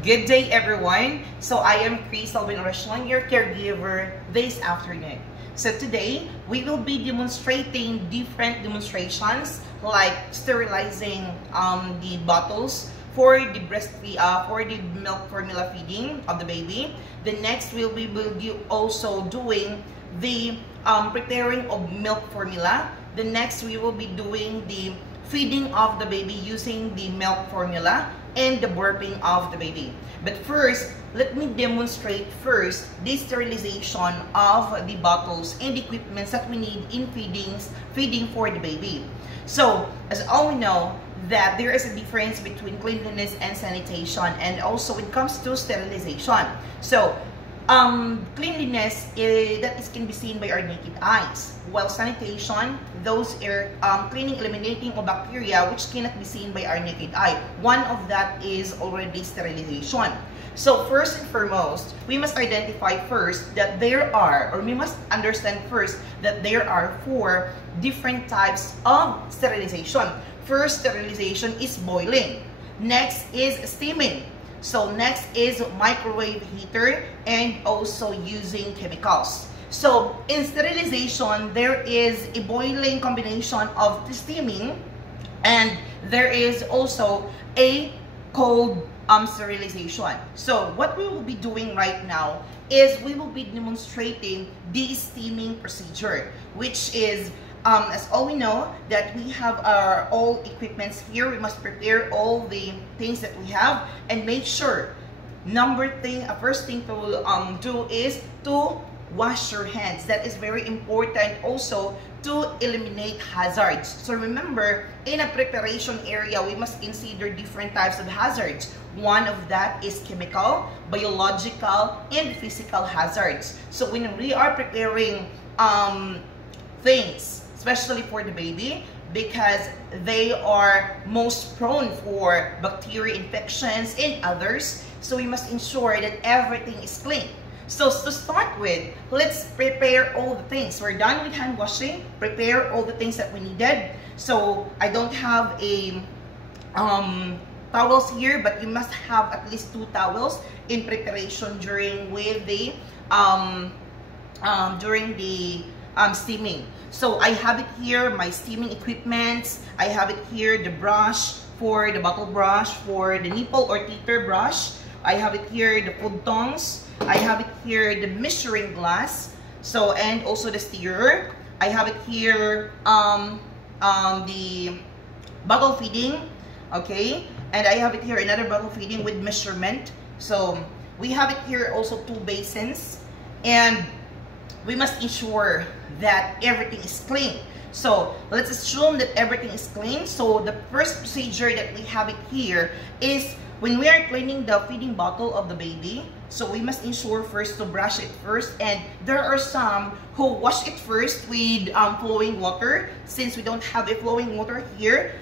Good day, everyone. So I am Chris Alvin Rashon, your caregiver this afternoon. So today, we will be demonstrating different demonstrations like sterilizing the bottles for the for the milk formula feeding of the baby. The next will be also doing the preparing of milk formula. The next we will be doing the feeding of the baby using the milk formula and the burping of the baby. But first, let me demonstrate first the sterilization of the bottles and equipments that we need in feeding for the baby. So, as all we know, that there is a difference between cleanliness and sanitation, and also when it comes to sterilization. So, cleanliness can be seen by our naked eyes, while sanitation, those are cleaning, eliminating of bacteria which cannot be seen by our naked eye. One of that is already sterilization. So first and foremost, we must identify first that there are, or we must understand first that there are 4 different types of sterilization. First sterilization is boiling. Next is steaming. So next is microwave heater and also using chemicals. So in sterilization, there is a boiling combination of steaming, and there is also a cold sterilization. So what we will be doing right now is we will be demonstrating the steaming procedure, which is as all we know that we have our all equipments here. We must prepare all the things that we have and make sure first thing to do is to wash your hands. That is very important also to eliminate hazards. So remember, in a preparation area, we must consider different types of hazards. One of that is chemical, biological, and physical hazards. So when we are preparing things, especially for the baby, because they are most prone for bacteria infections and others, so we must ensure that everything is clean. So to start with, let's prepare all the things. We're done with hand washing, prepare all the things that we needed. So I don't have a towels here, but you must have at least 2 towels in preparation during the steaming. So I have it here, my steaming equipments. I have it here, the brush for the bottle brush, for the nipple or teeter brush. I have it here, the food tongs. I have it here, the measuring glass. So, and also the stirrer. I have it here, the bottle feeding. Okay, and I have it here, another bottle feeding with measurement. So we have it here also 2 basins, and we must ensure that everything is clean. So let's assume that everything is clean. So the first procedure that we have it here is when we are cleaning the feeding bottle of the baby. So we must ensure first to brush it first, and there are some who wash it first with flowing water. Since we don't have a flowing water here,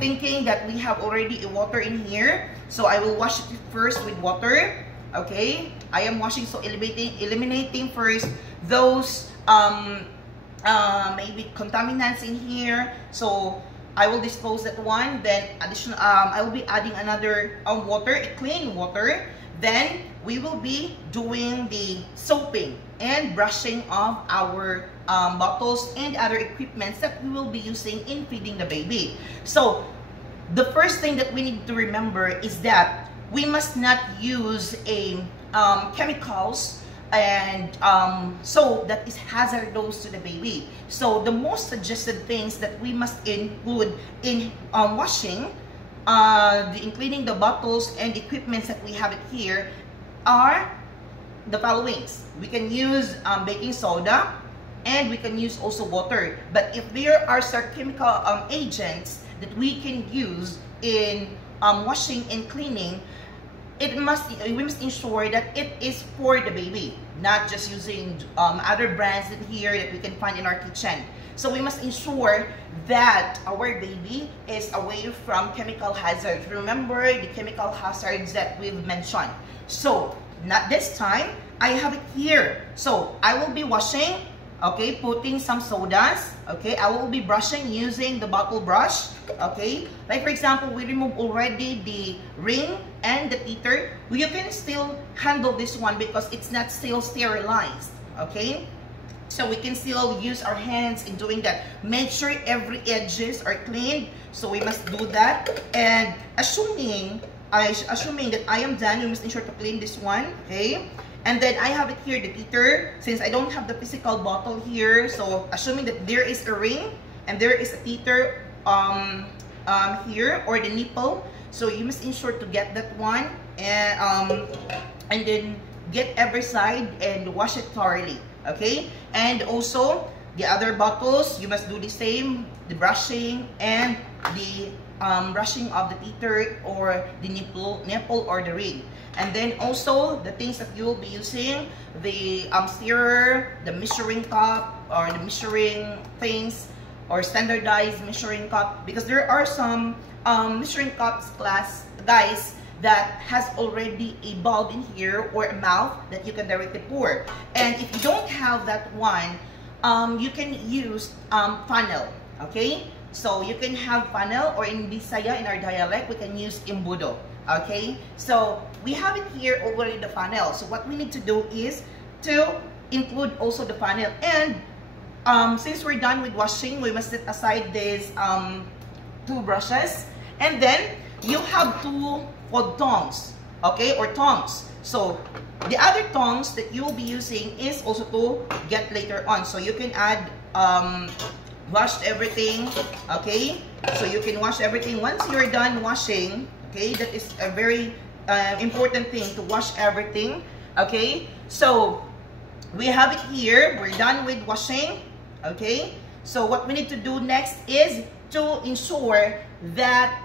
thinking that we have already a water in here, so I will wash it first with water. Okay, I am washing, so eliminating first those maybe contaminants in here. So I will dispose that one. Then additional, I will be adding another water, a clean water. Then we will be doing the soaping and brushing of our bottles and other equipments that we will be using in feeding the baby. So the first thing that we need to remember is that we must not use chemicals and soap that is hazardous to the baby. So the most suggested things that we must include in washing, in cleaning the bottles and equipments that we have it here, are the following. We can use baking soda, and we can use also water. But if there are certain chemical agents that we can use in washing and cleaning, we must ensure that it is for the baby, not just using other brands in here that we can find in our kitchen. So we must ensure that our baby is away from chemical hazards. Remember the chemical hazards that we've mentioned. So not this time, I have it here. So I will be washing okay, putting some sodas. Okay, I will be brushing using the bottle brush. Okay, like for example, we remove already the ring and the teeter. You can still handle this one because it's not still sterilized. Okay, so we can still use our hands in doing that. Make sure every edges are clean. So we must do that. And assuming that I am done, you must ensure to clean this one. Okay. And then I have it here, the teeter. Since I don't have the physical bottle here, so assuming that there is a ring and there is a teeter here, or the nipple, so you must ensure to get that one and then get every side and wash it thoroughly. Okay, and also the other bottles, you must do the same, the brushing and the brushing of the teeter or the nipple or the ring. And then also the things that you will be using, the stirrer, the measuring cup, or the measuring things, or standardized measuring cup, because there are some measuring cups guys that has already a bulb in here or a mouth that you can directly pour. And if you don't have that one, you can use funnel. Okay, so you can have funnel, or in Bisaya, in our dialect, we can use imbudo. Okay, so we have it here already, the funnel. So what we need to do is to include also the funnel. And since we're done with washing, we must set aside these two brushes, and then you have two food tongs, okay, or tongs. So the other tongs that you will be using is also to get later on. So you can add wash everything. Okay, so you can wash everything once you're done washing. Okay, that is a very important thing, to wash everything. Okay, so we have it here. We're done with washing. Okay, so what we need to do next is to ensure that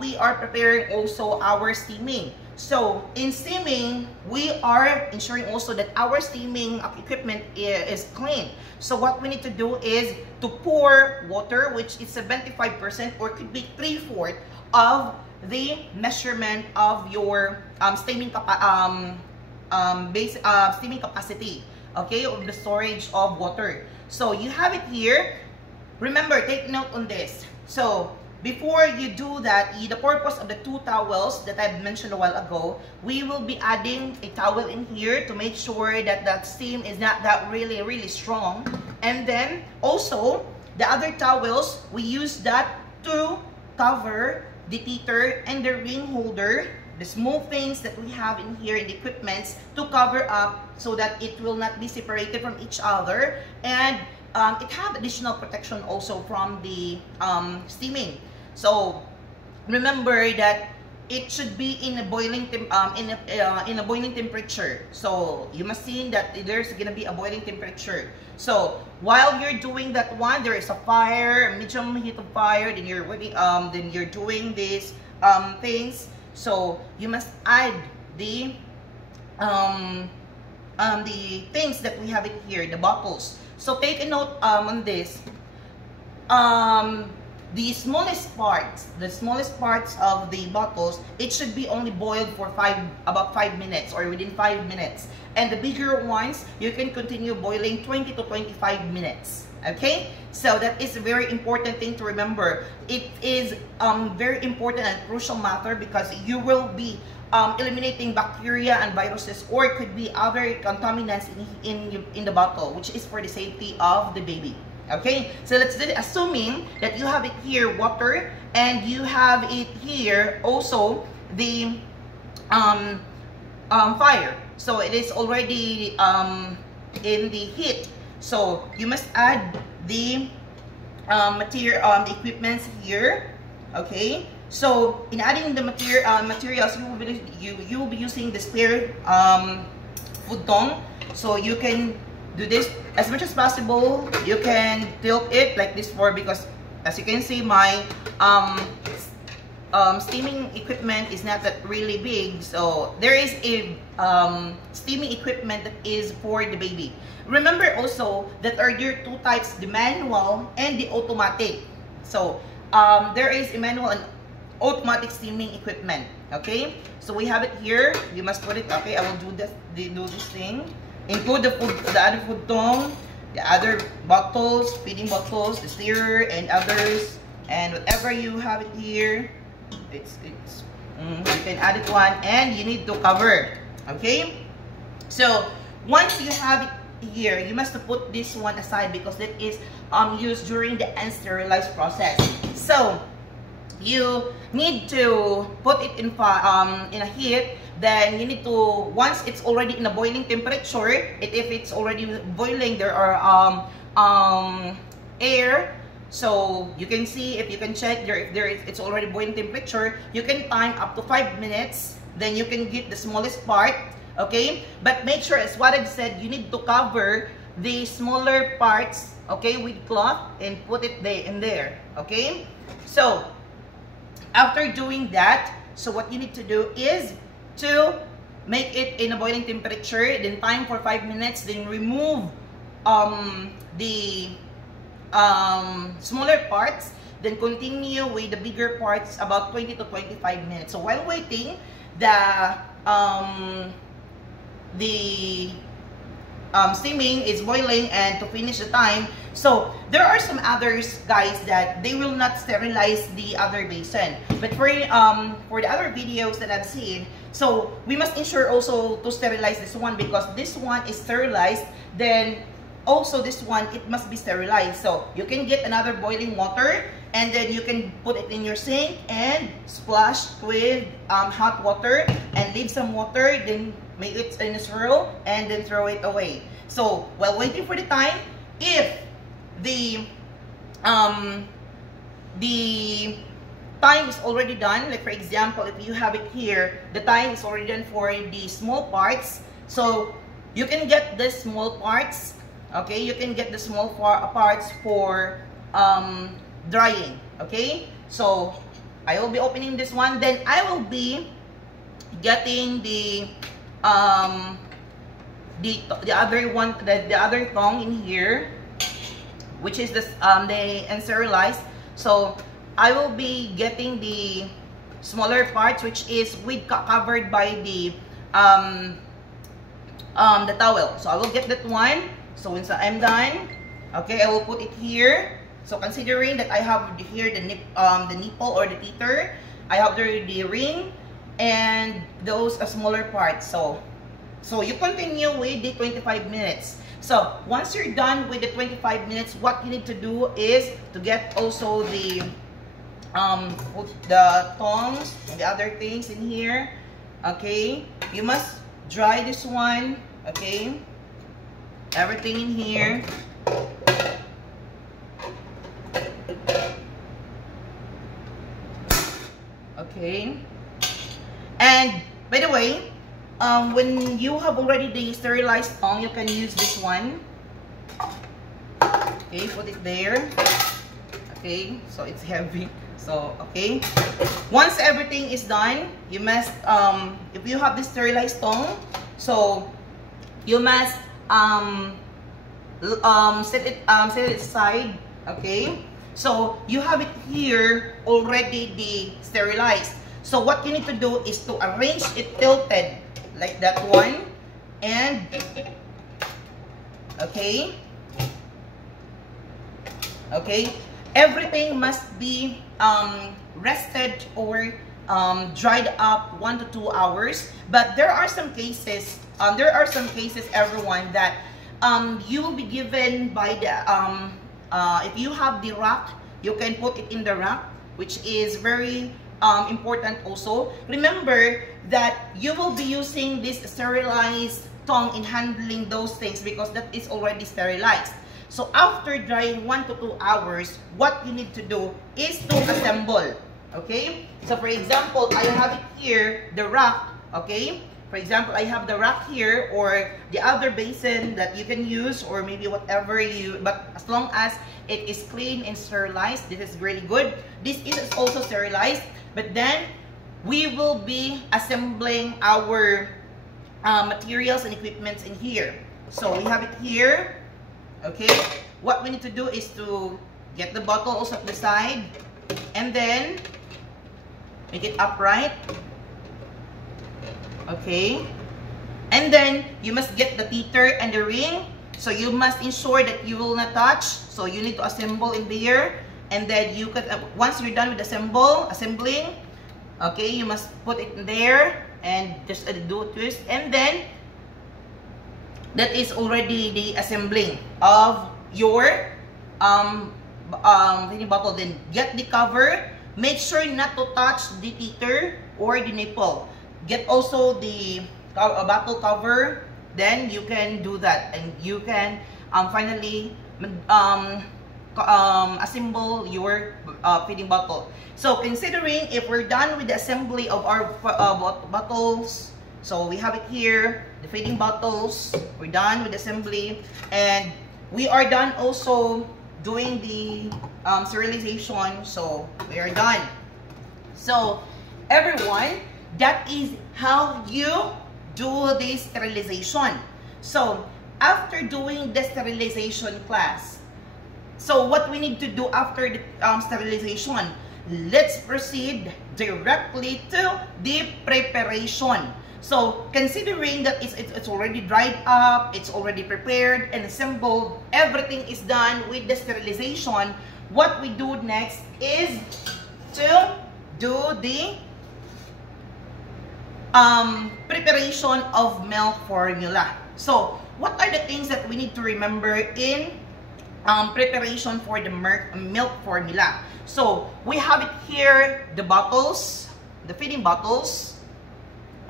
we are preparing also our steaming. So in steaming, we are ensuring also that our steaming equipment is clean. So what we need to do is to pour water, which is 75% or could be 3/4 of the measurement of your steaming steaming capacity, okay, of the storage of water. So you have it here. Remember, take note on this. So before you do that, the purpose of the two towels that I've mentioned a while ago, we will be adding a towel in here to make sure that that steam is not that really strong. And then also the other towels, we use that to cover the teeter and the ring holder, the small things that we have in here in the equipments, to cover up so that it will not be separated from each other, and it have additional protection also from the steaming. So remember that it should be in a boiling in a boiling temperature. So you must see that there's gonna be a boiling temperature. So while you're doing that one, there is a fire, medium heat of fire. Then you're waiting, then you're doing these things. So you must add the things that we have in here, the bottles. So take a note on this. The smallest parts of the bottles, it should be only boiled for about 5 minutes or within 5 minutes. And the bigger ones, you can continue boiling 20 to 25 minutes. Okay, so that is a very important thing to remember. It is very important and crucial matter, because you will be eliminating bacteria and viruses, or it could be other contaminants in the bottle, which is for the safety of the baby. Okay, so let's do it, assuming that you have it here water, and you have it here also the fire. So it is already in the heat. So you must add the material, the equipments here. Okay, so in adding the materials, you will be using the spare food tong. So you can do this as much as possible. You can tilt it like this because as you can see, my steaming equipment is not that really big. So there is a steaming equipment that is for the baby. Remember also that there are two types, the manual and the automatic. So there is a manual and automatic steaming equipment. Okay, so we have it here. You must put it. Okay, I will do this thing. Include the other food tong, the other bottles, feeding bottles, the stirrer, and others, and whatever you have it here, you can add it one, and you need to cover. Okay, so once you have it here, you must put this one aside because it is used during the unsterilized process. So you need to put it in a heat. Then you need to, once it's already in a boiling temperature, if it's already boiling, there are air. So you can see, if you can check there, it's already boiling temperature, you can time up to 5 minutes. Then you can get the smallest part. Okay, but make sure, as what I've said, you need to cover the smaller parts, okay, with cloth and put it in there. Okay, so after doing that, so what you need to do is to make it in a boiling temperature, then time for 5 minutes, then remove the smaller parts, then continue with the bigger parts about 20 to 25 minutes. So while waiting, the steaming is boiling, and to finish the time, so there are some others, guys, that they will not sterilize the other basin, but for the other videos that I've seen, so we must ensure also to sterilize this one, because this one is sterilized, then also this one, it must be sterilized. So you can get another boiling water, and then you can put it in your sink and splash with hot water and leave some water, then make it in a swirl and then throw it away. So while waiting for the time, if the time is already done, like for example, if you have it here, the time is already done for the small parts, so you can get the small parts. Okay, you can get the small parts for drying. Okay, so I will be opening this one, then I will be getting the other one, the other thong in here, which is this the unsterilized. So I will be getting the smaller parts, which is covered by the towel. So I will get that one. So once I'm done, okay, I will put it here. So considering that I have here the nipple or the teeter, I have the ring, and those are smaller parts. So you continue with the 25 minutes. So once you're done with the 25 minutes, what you need to do is to get also the tongs and the other things in here. Okay, you must dry this one. Okay, everything in here. Okay, and by the way, when you have already the sterilized thong, you can use this one. Okay, put it there. Okay, so it's heavy. So okay, once everything is done, you must if you have the sterilized thong, so you must set it aside. Okay, so you have it here already sterilized. So what you need to do is to arrange it tilted like that one, and okay, everything must be rested or dried up 1 to 2 hours. But there are some cases, everyone, that you will be given by the if you have the rack, you can put it in the rack, which is very important also. Remember that you will be using this sterilized tongue in handling those things because that is already sterilized. So after drying 1 to 2 hours, what you need to do is to assemble. Okay, so for example, I have it here, the rack. Okay, for example, I have the rack here, or the other basin that you can use, or maybe whatever you, but as long as it is clean and sterilized, this is really good. This is also sterilized, but then we will be assembling our materials and equipments in here. So we have it here. Okay, what we need to do is to get the bottles at the side, and then make it upright. Okay, and then you must get the teeter and the ring, So you must ensure that you will not touch. So you need to assemble in there. And then you can, once you're done with assembling, okay, you must put it in there and just do a twist. And then that is already the assembling of your feeding bottle. Then get the cover. Make sure not to touch the teeter or the nipple. Get also the bottle cover. Then you can do that, and you can finally assemble your feeding bottle. So considering if we're done with the assembly of our bottles, so we have it here, the feeding bottles, we're done with assembly, and we are done also doing the sterilization. So we are done. So everyone, that is how you do the sterilization. So after doing the sterilization class, so what we need to do after the sterilization, let's proceed directly to the preparation. So considering that it's already dried up, it's already prepared and assembled, everything is done with the sterilization, what we do next is to do the preparation of milk formula. So what are the things that we need to remember in preparation for the milk formula? So we have it here, the bottles, the feeding bottles.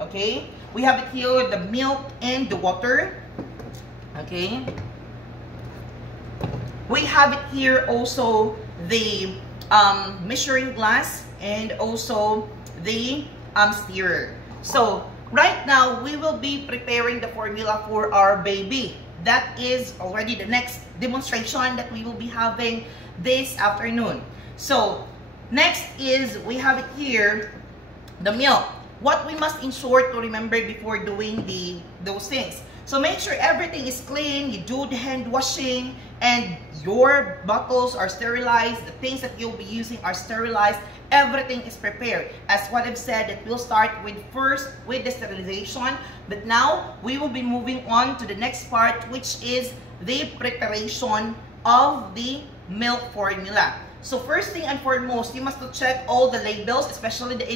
Okay, we have it here, the milk and the water. Okay, we have it here also the measuring glass and also the stirrer. So right now we will be preparing the formula for our baby. That is already the next demonstration that we will be having this afternoon. So next is we have it here, the milk. What we must ensure to remember before doing those things. So make sure everything is clean, you do the hand washing, and your bottles are sterilized, the things that you'll be using are sterilized, everything is prepared. As what I've said, that we'll start with first with the sterilization, but now we will be moving on to the next part, which is the preparation of the milk formula. So first thing and foremost, you must check all the labels, especially the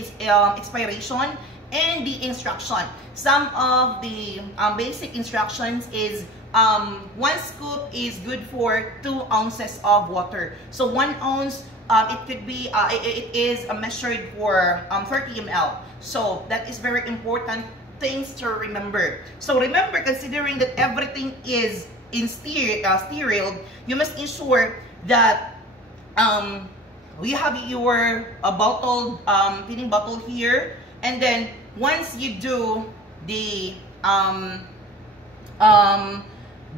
expiration and the instruction. Some of the basic instructions is 1 scoop is good for 2 ounces of water. So 1 ounce, it could be it is measured for 30 ml. So that is very important things to remember. So remember, considering that everything is in sterile, you must ensure that we have your bottle, feeding bottle here, and then once you do the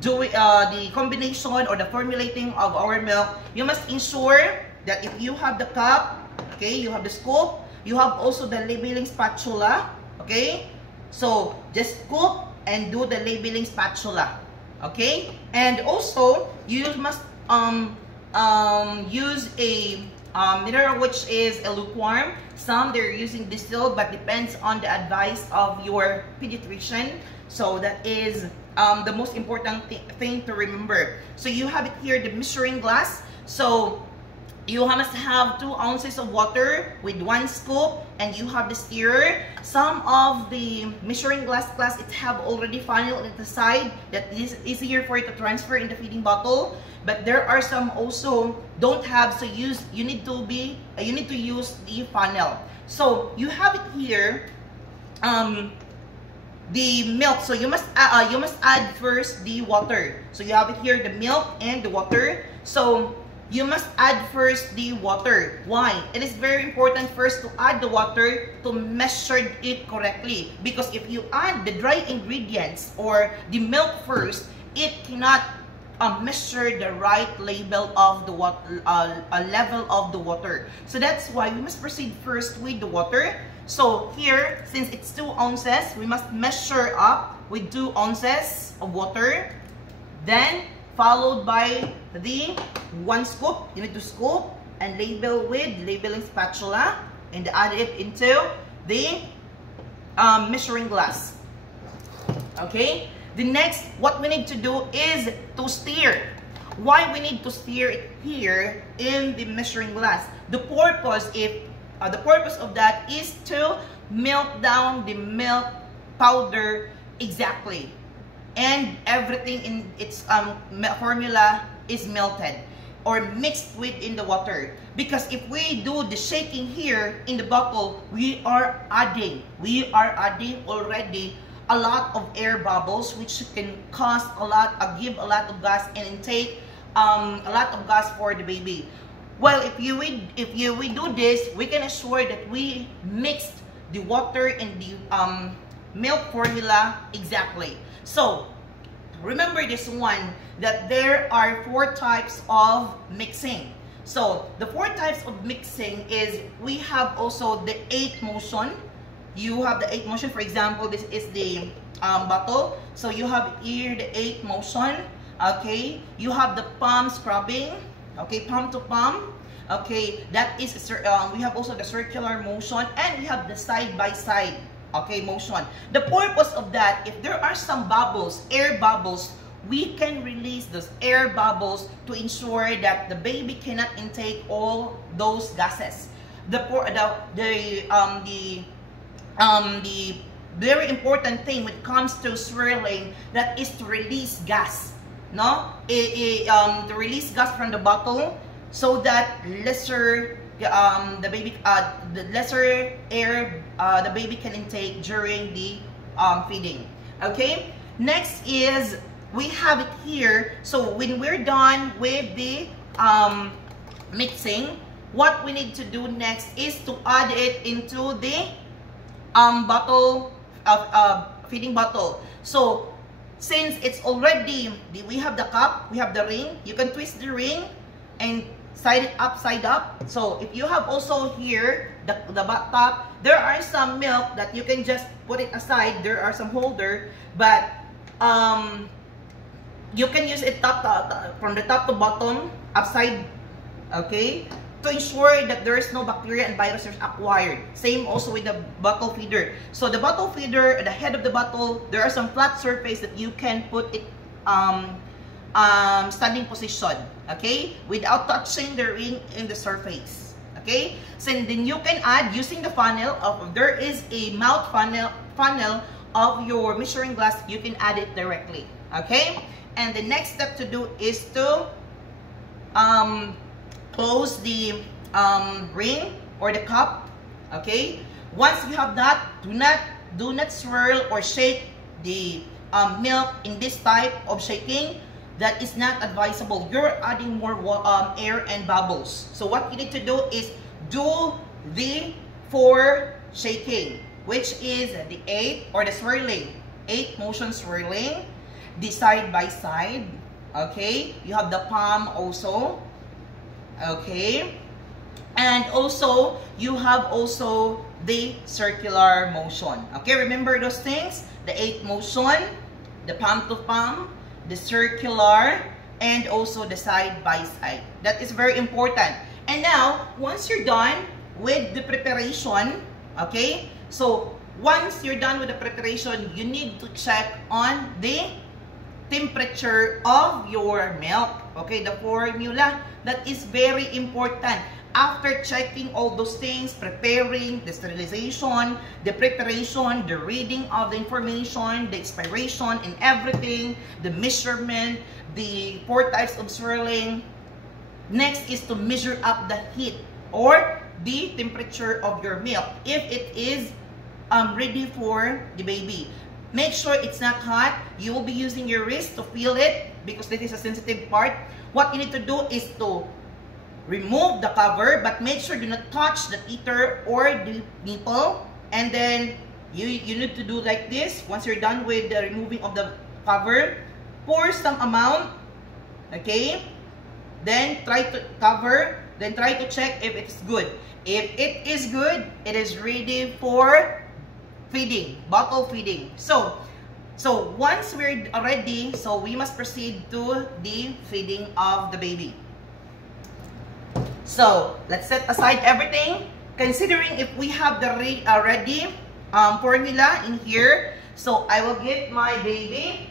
the combination or the formulating of our milk, you must ensure that if you have the cup, okay, you have the scoop, you have also the labeling spatula, okay, so just scoop and do the labeling spatula, okay, and also you must use a mineral which is a lukewarm. Some they're using distilled, but depends on the advice of your pediatrician. So that is the most important thing to remember. So you have it here, the measuring glass. So you must have 2 ounces of water with 1 scoop, and you have the stirrer. Some of the measuring glass it have already funnel at the side that is easier for you to transfer in the feeding bottle. But there are some also don't have, so you need to use the funnel. So you have it here, the milk. So you must add first the water. So you have it here, the milk and the water. So you must add first the water. Why? It is very important first to add the water to measure it correctly. Because if you add the dry ingredients or the milk first, it cannot measure the right label of the water, level of the water. So that's why we must proceed first with the water. So here, since it's 2 ounces, we must measure up with 2 ounces of water. Then followed by the 1 scoop. You need to scoop and label with labeling spatula and add it into the measuring glass. Okay, The next, what we need to do is to stir. Why we need to stir it here in the measuring glass? The purpose of that is to melt down the milk powder exactly, and everything in its formula is melted or mixed within the water. Because if we do the shaking here in the bottle, we are adding already a lot of air bubbles, which can cause give a lot of gas and intake a lot of gas for the baby. Well, if we do this, we can assure that we mixed the water and the milk formula exactly. So remember this one, that there are 4 types of mixing. So the 4 types of mixing is, we have also the 8 motion. You have the 8 motion. For example, this is the bottle. So you have here the 8 motion. Okay, you have the palm scrubbing. Okay, palm to palm. Okay, that is we have also the circular motion, and we have the side by side. Okay, motion. The purpose of that, if there are some bubbles, air bubbles, we can release those air bubbles to ensure that the baby cannot intake all those gases. The very important thing when it comes to swirling, that is to release gas. No, to release gas from the bottle, so that lesser the lesser air the baby can intake during the feeding. Okay, next is, we have it here. So when we're done with the mixing, what we need to do next is to add it into the bottle feeding bottle. So since it's already, we have the cup, we have the ring, you can twist the ring and side it upside up. So if you have also here the top, there are some milk that you can just put it aside. There are some holder, but you can use it from the top to bottom, upside, okay, to ensure that there is no bacteria and viruses acquired. Same also with the bottle feeder. So the bottle feeder, the head of the bottle, there are some flat surface that you can put it standing position, okay, without touching the ring in the surface. Okay, so then you can add using the funnel there is a mouth funnel of your measuring glass. You can add it directly. Okay, and the next step to do is to close the ring or the cup. Okay, once you have that, do not swirl or shake the milk in this type of shaking. That is not advisable. You're adding more air and bubbles. So what you need to do is do the 4 shaking, which is the 8 or the swirling, 8 motion swirling, the side by side. Okay, you have the palm also. Okay, and also you have also the circular motion. Okay, remember those things, the 8 motion, the palm to palm, the circular, and also the side by side. That is very important. And now, once you're done with the preparation, okay, so once you're done with the preparation, you need to check on the temperature of your milk. Okay, the formula, that is very important. After checking all those things, preparing, the sterilization, the preparation, the reading of the information, the expiration and everything, the measurement, the 4 types of swirling, next is to measure up the heat or the temperature of your milk if it is ready for the baby. Make sure it's not hot. You will be using your wrist to feel it because this is a sensitive part. What you need to do is to remove the cover, but make sure do not touch the teeter or the nipple. And then you need to do like this. Once you're done with the removing of the cover, pour some amount, okay, then try to cover, then try to check if it's good. If it is good, it is ready for feeding, bottle feeding. So once we're ready, so we must proceed to the feeding of the baby. So let's set aside everything, considering if we have the ready formula in here. So I will get my baby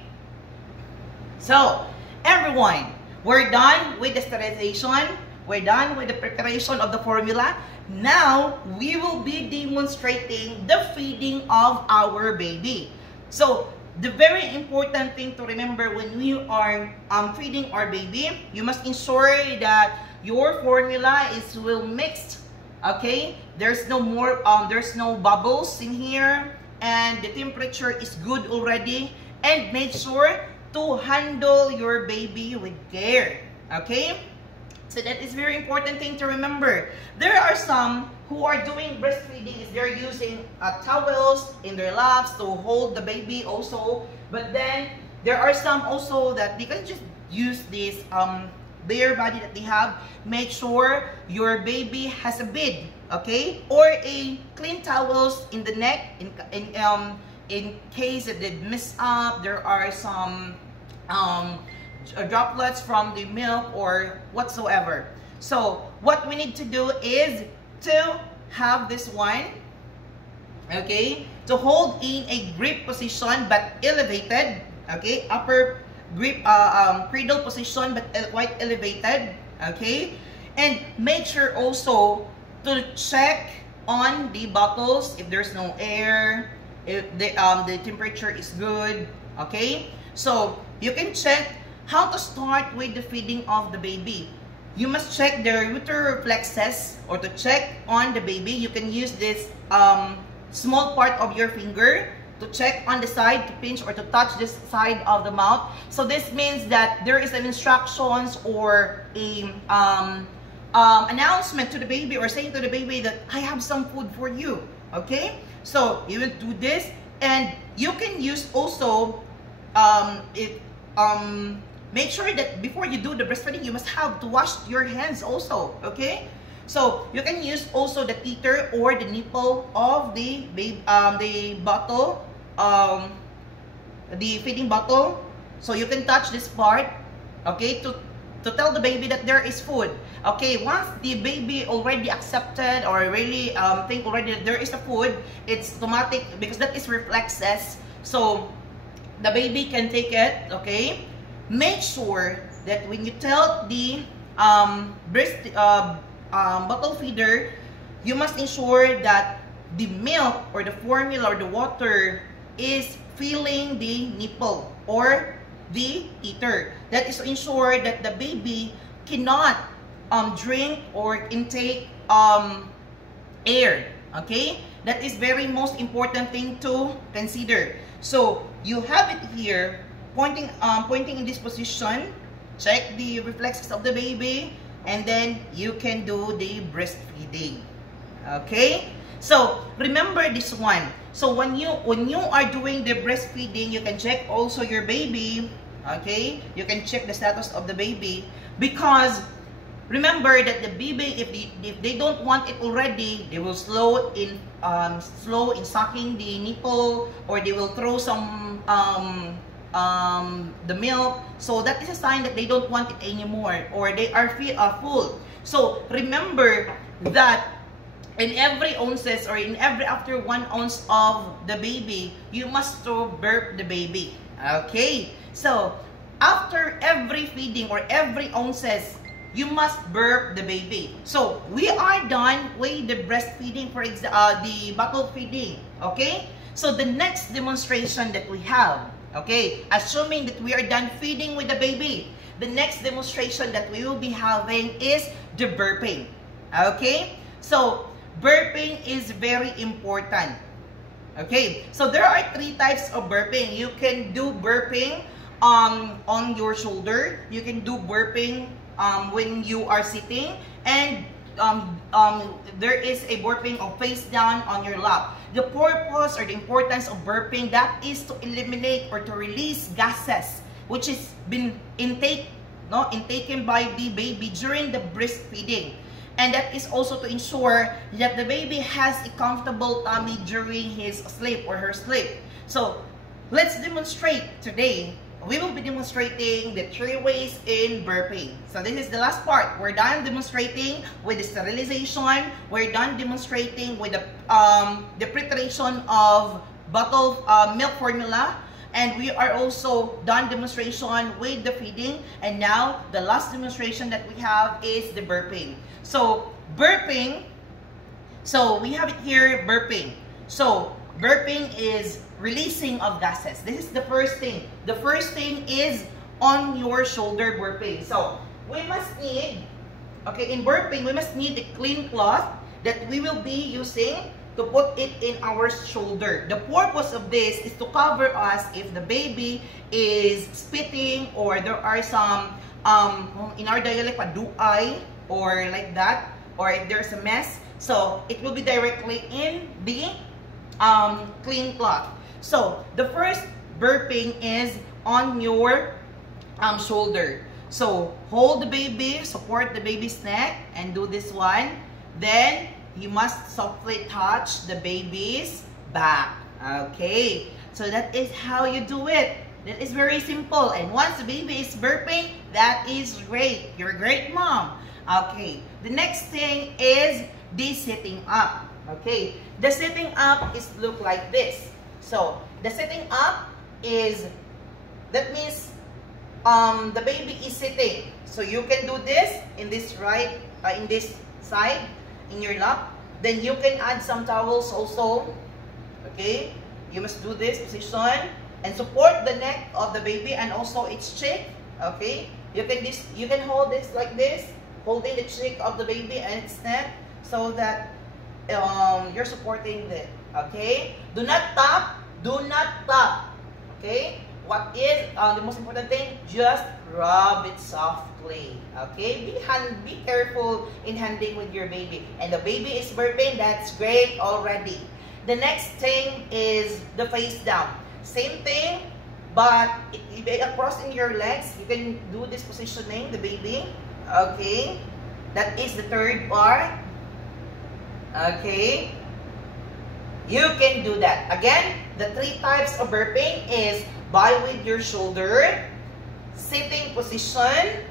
So, everyone, we're done with the sterilization. We're done with the preparation of the formula. Now, we will be demonstrating the feeding of our baby. So, the very important thing to remember when we are feeding our baby, you must ensure that your formula is well mixed. Okay, there's no bubbles in here, and the temperature is good already. And make sure to handle your baby with care. Okay, so that is very important thing to remember. There are some who are doing breastfeeding is they're using towels in their laps to hold the baby also. But then there are some also that they can just use this bare body that they have. Make sure your baby has a bib, okay, or a clean towels in the neck in case that they mess up. There are some droplets from the milk or whatsoever. So what we need to do is to have this one, okay, to hold in a grip position but elevated, okay, upper grip cradle position but quite elevated, okay. And make sure also to check on the bottles if there's no air, if the temperature is good, okay. So you can check how to start with the feeding of the baby. You must check the uterine reflexes, or to check on the baby, you can use this small part of your finger to check on the side, to pinch or to touch this side of the mouth. So this means that there is an instructions or a announcement to the baby, or saying to the baby that I have some food for you, okay. So you will do this, and you can use also make sure that before you do the breastfeeding, you must have to wash your hands also, okay. So you can use also the teeter or the nipple of the baby, the bottle, the feeding bottle. So you can touch this part, okay, to tell the baby that there is food. Okay, once the baby already accepted or really think already that there is a food, it's automatic because that is reflexes. So the baby can take it, okay. Make sure that when you tell the bottle feeder, you must ensure that the milk or the formula or the water is filling the nipple or the teeter. That is to ensure that the baby cannot drink or intake air, okay. That is very most important thing to consider. So you have it here, pointing in this position. Check the reflexes of the baby, and then you can do the breastfeeding, okay. So remember this one. So when you are doing the breastfeeding, you can check also your baby, okay. You can check the status of the baby, because remember that the baby, if they don't want it already, they will slow in sucking the nipple, or they will throw some the milk. So that is a sign that they don't want it anymore, or they are full. So remember that in every ounces, or in every after 1 ounce of the baby, you must burp the baby, okay. So after every feeding or every ounces, you must burp the baby. So we are done with the breastfeeding, for the bottle feeding, okay. So the next demonstration that we have, okay, assuming that we are done feeding with the baby, the next demonstration that we will be having is the burping, okay. So burping is very important, okay. So there are 3 types of burping. You can do burping on your shoulder. You can do burping when you are sitting, and there is a burping of face down on your lap. The purpose or the importance of burping, that is to eliminate or to release gases which is been intaken by the baby during the breastfeeding. And that is also to ensure that the baby has a comfortable tummy during his sleep or her sleep. So let's demonstrate today. We will be demonstrating the 3 ways in burping. So this is the last part. We're done demonstrating with the sterilization. We're done demonstrating with the preparation of bottled milk formula. And we are also done demonstration with the feeding. And now, the last demonstration that we have is the burping. So, burping, so we have it here, burping. So, burping is releasing of gases. This is the first thing. The first thing is on your shoulder burping. So, we must need, okay, in burping, we must need a clean cloth that we will be using to put it in our shoulder. The purpose of this is to cover us if the baby is spitting or there are some, in our dialect, paduay or like that, or if there's a mess. So, it will be directly in the clean cloth. So, the first burping is on your shoulder. So, hold the baby, support the baby's neck, and do this one. Then, you must softly touch the baby's back. Okay. So, that is how you do it. That is very simple. And once the baby is burping, that is great. You're a great mom. Okay. The next thing is the sitting up. Okay. The sitting up is look like this. So, the sitting up is, that means the baby is sitting. So, you can do this in this in this side, in your lap. Then, you can add some towels also. Okay. You must do this position and support the neck of the baby and also its cheek. Okay. You can hold this like this, holding the cheek of the baby and its neck so that you're supporting it. Okay. Do not tap. Do not tap. Okay. What is the most important thing? Just rub it softly. Okay? Be careful in handling with your baby. And the baby is burping, that's great already. The next thing is the face down. Same thing, but crossing your legs. You can do this positioning, the baby. Okay? That is the third part. Okay? You can do that. Again, the three types of burping is by with your shoulder, sitting position,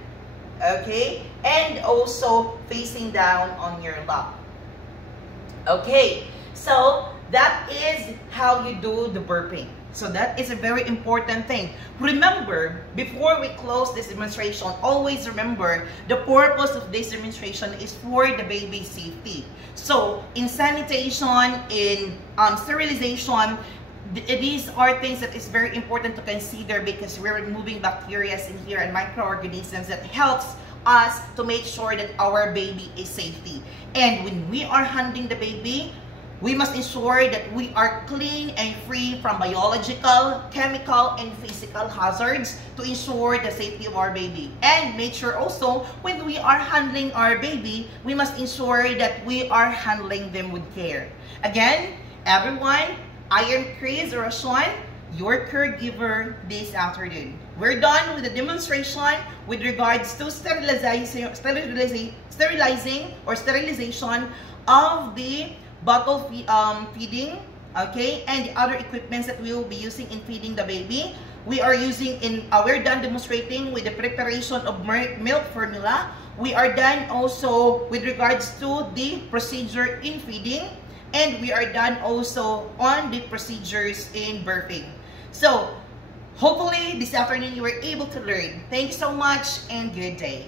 okay, and also facing down on your lap. Okay, so that is how you do the burping. So that is a very important thing. Remember, before we close this demonstration, always remember the purpose of this demonstration is for the baby's safety. So, in sanitation, in sterilization, these are things that is very important to consider because we're removing bacteria in here and microorganisms that helps us to make sure that our baby is safety. And when we are handling the baby, we must ensure that we are clean and free from biological, chemical, and physical hazards to ensure the safety of our baby. And make sure also, when we are handling our baby, we must ensure that we are handling them with care. Again, everyone, I am Chris Roshan, your caregiver this afternoon. We're done with the demonstration with regards to sterilizing of the bottle feeding, okay, and the other equipments that we will be using in feeding the baby. We are using we're done demonstrating with the preparation of milk formula. We are done also with regards to the procedure in feeding. And we are done also on the procedures in burping. So, hopefully this afternoon you were able to learn. Thank you so much and good day.